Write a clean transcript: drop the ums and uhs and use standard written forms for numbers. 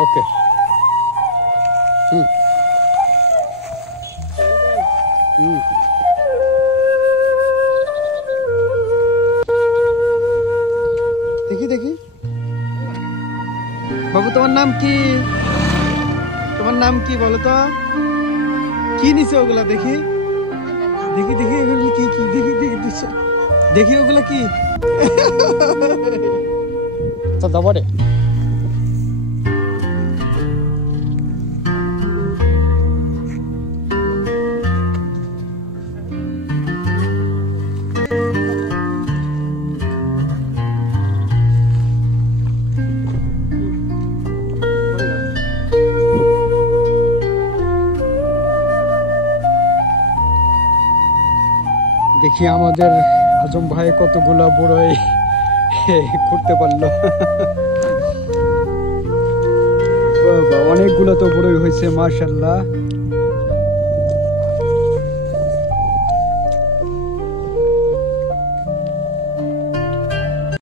ওকে। দেখি দেখি বাবু, তোমার নাম কি? তোমার নাম কি বলো তো? কি নিছে ওগুলা? দেখি দেখি দেখি এগুলো কি কি দেখি দেখি দিচ্ছে, দেখি ওগুলো কি। তো দাবরে দেখি আমাদের আজম ভাই কতগুলো বড়ই করতে পারলো। অনেকগুলো তো বড়ই হয়েছে মাশাআল্লাহ।